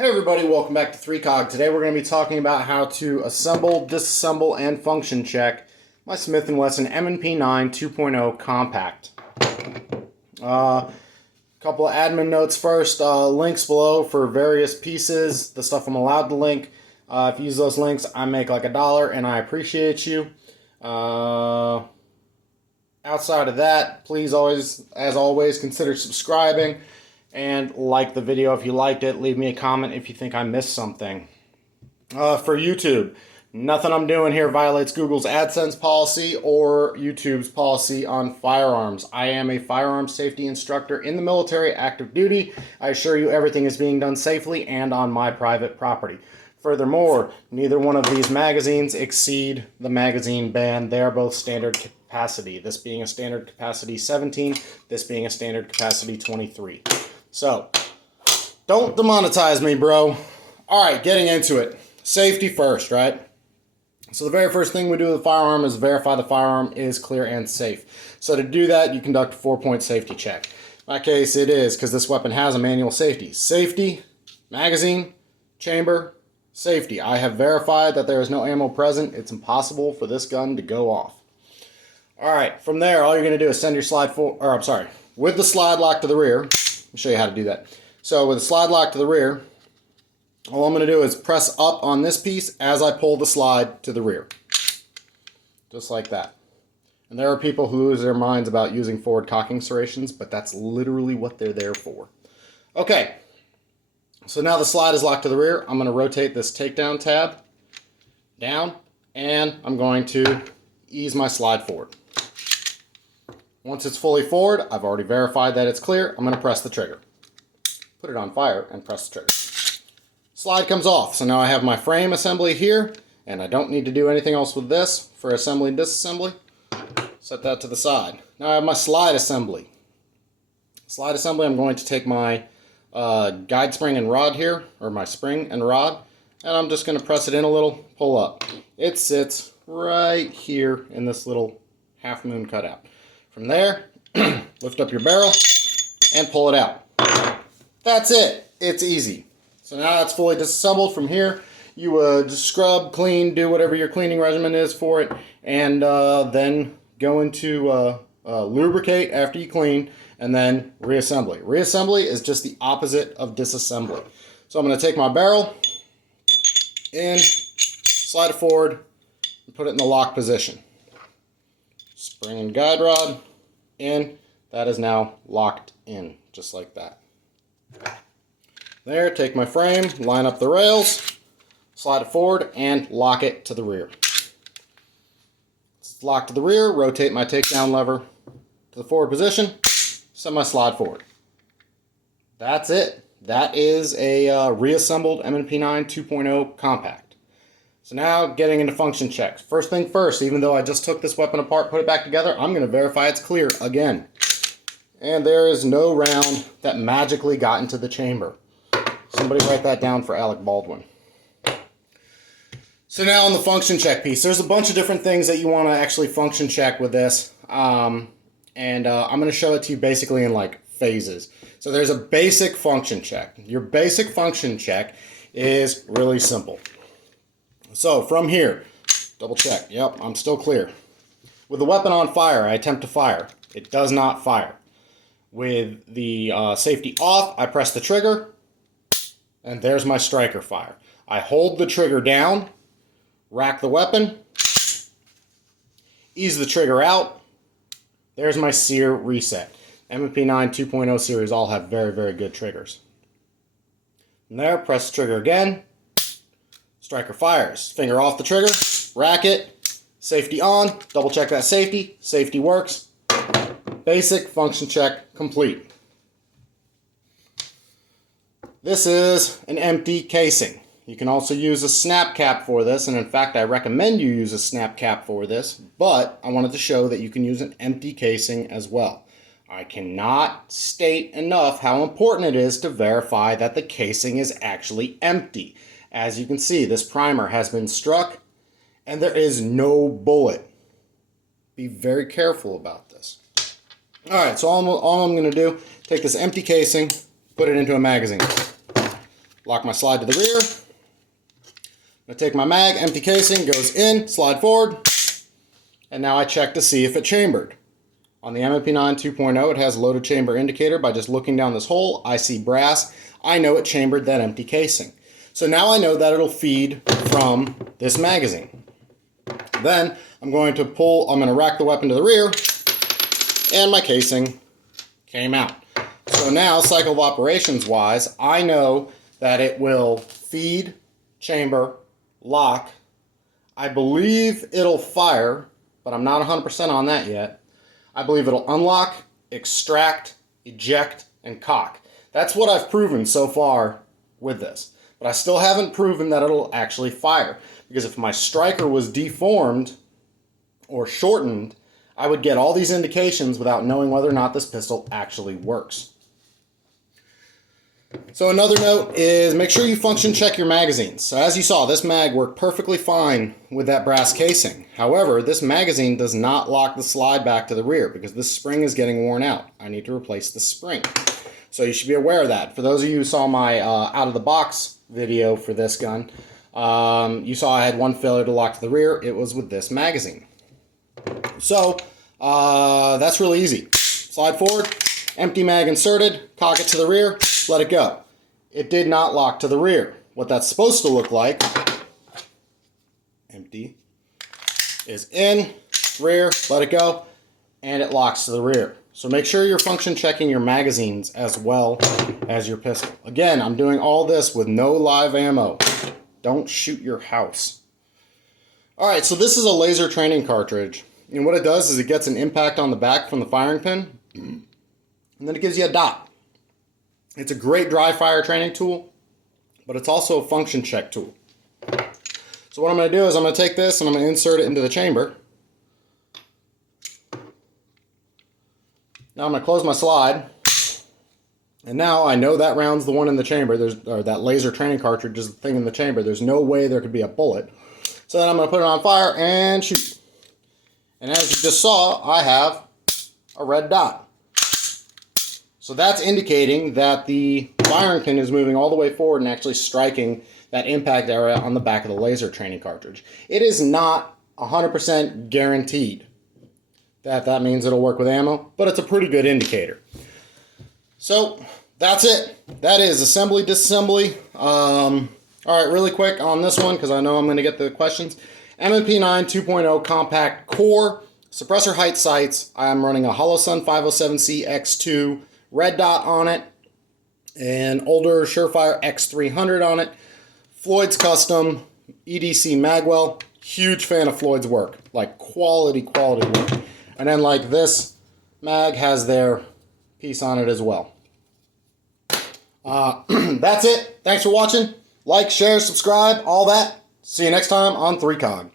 Hey everybody, welcome back to 3COG. Today we're going to be talking about how to assemble, disassemble, and function check my Smith & Wesson M&P9 2.0 compact. Couple of admin notes first. Links below for various pieces, the stuff I'm allowed to link. If you use those links, I make like $1 and I appreciate you. Outside of that, please as always, consider subscribing. And like the video if you liked it. Leave me a comment if you think I missed something. For YouTube, nothing I'm doing here violates Google's AdSense policy or YouTube's policy on firearms. I am a firearms safety instructor in the military, active duty. I assure you everything is being done safely and on my private property. Furthermore, neither one of these magazines exceed the magazine ban. They are both standard capacity. This being a standard capacity 17, this being a standard capacity 23. So, don't demonetize me, bro. Alright, getting into it. Safety first, right? So the very first thing we do with the firearm is verify the firearm is clear and safe. So to do that, you conduct a 4-point safety check. In my case, it is, because this weapon has a manual safety. Safety, magazine, chamber, safety. I have verified that there is no ammo present. It's impossible for this gun to go off. Alright, from there, all you're going to do is send your with the slide lock to the rear. Let me show you how to do that. So with the slide lock to the rear, all I'm going to do is press up on this piece as I pull the slide to the rear. Just like that. And there are people who lose their minds about using forward cocking serrations, but that's literally what they're there for. Okay, so now the slide is locked to the rear. I'm going to rotate this takedown tab down, and I'm going to ease my slide forward. Once it's fully forward, I've already verified that it's clear. I'm going to press the trigger. Put it on fire and press the trigger. Slide comes off. So now I have my frame assembly here, and I don't need to do anything else with this for assembly and disassembly. Set that to the side. Now I have my slide assembly. Slide assembly, I'm going to take my guide spring and rod here, or my spring and rod, and I'm just going to press it in a little, pull up. It sits right here in this little half moon cutout. From there, lift up your barrel and pull it out. That's it. It's easy. So now that's fully disassembled. From here, you just scrub, clean, do whatever your cleaning regimen is for it, and then go into lubricate after you clean, and then reassembly. Reassembly is just the opposite of disassembly. So I'm going to take my barrel in, slide it forward, and put it in the lock position. Spring and guide rod in. That is now locked in, just like that. There, take my frame, line up the rails, slide it forward, and lock it to the rear. It's locked to the rear, rotate my takedown lever to the forward position, set my slide forward. That's it. That is a reassembled M&P9 2.0 compact. So now getting into function checks. First thing first, even though I just took this weapon apart, put it back together, I'm going to verify it's clear again. And there is no round that magically got into the chamber. Somebody write that down for Alec Baldwin. So now on the function check piece, there's a bunch of different things that you want to actually function check with this. I'm going to show it to you basically in like phases. So there's a basic function check. Your basic function check is really simple. So from here, double check. Yep, I'm still clear. With the weapon on fire, I attempt to fire. It does not fire. With the safety off, I press the trigger, and there's my striker fire. I hold the trigger down, rack the weapon, ease the trigger out. There's my sear reset. M&P9 2.0 series all have very, very good triggers. From there, press the trigger again. Striker fires. Finger off the trigger, rack it, safety on, double check that safety, safety works. Basic function check complete. This is an empty casing. You can also use a snap cap for this, and in fact I recommend you use a snap cap for this, but I wanted to show that you can use an empty casing as well. I cannot state enough how important it is to verify that the casing is actually empty. As you can see, this primer has been struck and there is no bullet. Be very careful about this. Alright, so all I'm going to do, take this empty casing, put it into a magazine. lock my slide to the rear. I take my mag, empty casing, goes in, slide forward, and now I check to see if it chambered. On the MP9 2.0, it has loaded chamber indicator. By just looking down this hole, I see brass. I know it chambered that empty casing. So now I know that it'll feed from this magazine. Then I'm going to rack the weapon to the rear, and my casing came out. So now, cycle of operations wise, I know that it will feed, chamber, lock. I believe it'll fire, but I'm not 100% on that yet. I believe it'll unlock, extract, eject, and cock. That's what I've proven so far with this. But I still haven't proven that it'll actually fire. Because if my striker was deformed or shortened, I would get all these indications without knowing whether or not this pistol actually works. So another note is make sure you function check your magazines. So as you saw, this mag worked perfectly fine with that brass casing. However, this magazine does not lock the slide back to the rear because this spring is getting worn out. I need to replace the spring. So you should be aware of that. For those of you who saw my out of the box video for this gun, you saw I had one failure to lock to the rear. It was with this magazine. So that's really easy. Slide forward, empty mag inserted, cock it to the rear, let it go. It did not lock to the rear. What that's supposed to look like, empty, is in, rear, let it go, and it locks to the rear. So make sure you're function checking your magazines as well as your pistol. Again, I'm doing all this with no live ammo. Don't shoot your house. Alright, so this is a laser training cartridge. And what it does is it gets an impact on the back from the firing pin, and then it gives you a dot. It's a great dry fire training tool, but it's also a function check tool. So what I'm going to do is I'm going to take this and I'm going to insert it into the chamber. Now I'm going to close my slide, and now I know that round's the one in the chamber. Or that laser training cartridge is the thing in the chamber. There's no way there could be a bullet. So then I'm going to put it on fire and shoot. And as you just saw, I have a red dot. So that's indicating that the firing pin is moving all the way forward and actually striking that impact area on the back of the laser training cartridge. It is not 100% guaranteed that means it'll work with ammo, but it's a pretty good indicator. So that's it. That is assembly, disassembly. All right, really quick on this one because I know I'm going to get the questions. M&P9 2.0 compact core, suppressor height sights. I'm running a Holosun 507C X2 red dot on it, and older Surefire X300 on it. Floyd's custom EDC magwell. Huge fan of Floyd's work, like quality work. And then like this mag has their piece on it as well. That's it. Thanks for watching. Like, share, subscribe, all that. See you next time on 3COG.